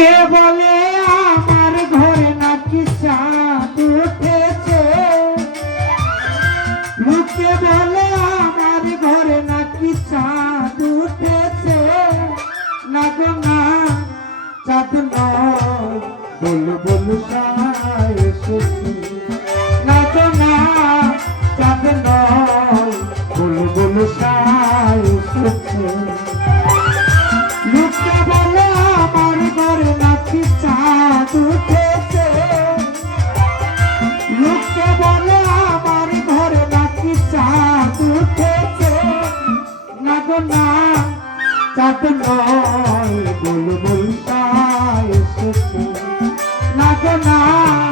কে বলে আমার ঘরে নাকি চাঁদ উঠেছে? লোকে বলে আমার ঘরে নাকি চাঁদ উঠেছে? না গো না, চাঁদ নয়, বল বল না গো না, চাঁদ নয়, বল বল সায় কাত নয় বুলবুল তাই সুখ না না।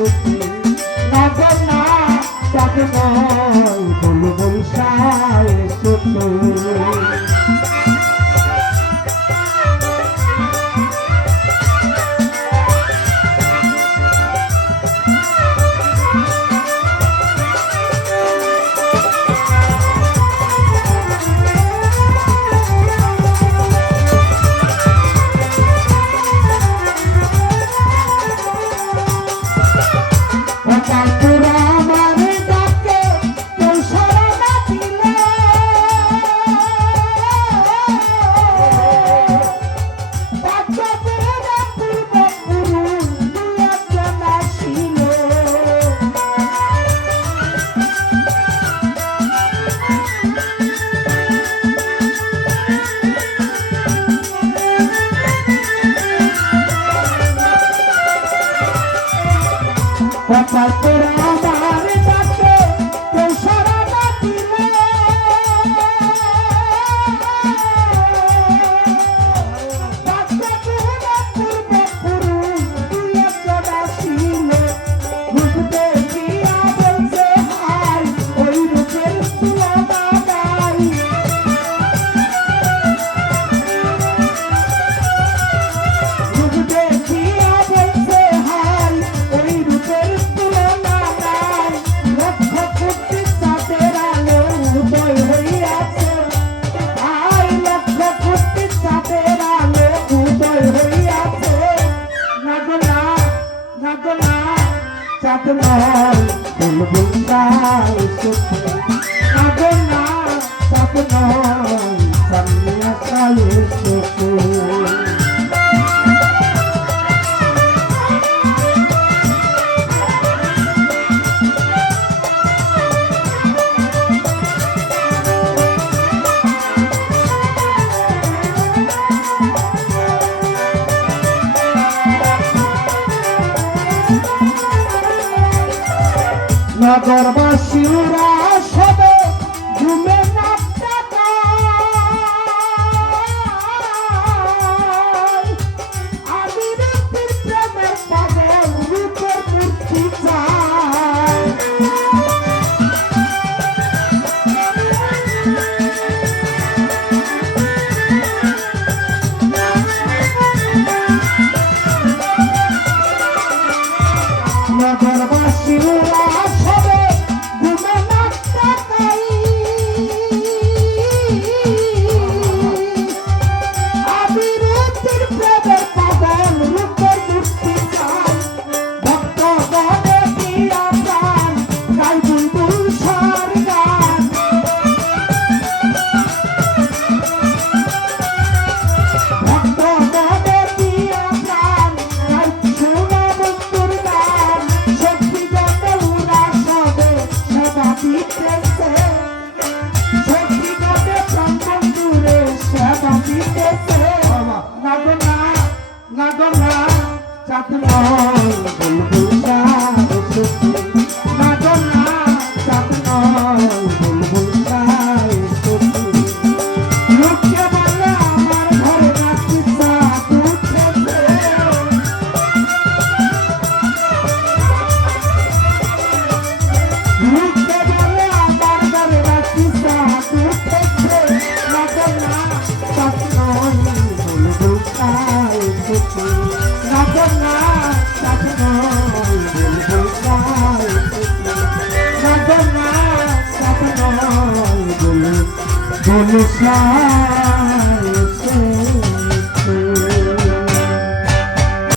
সত্যি নগর না চাঁদ নয় বলবুল সায় সত্যি যাতে মহল বলব তাই সত্যি আগে না তাতে মহল সামনে আসায় নগরবাসীরা Oh. কৃষ্ণ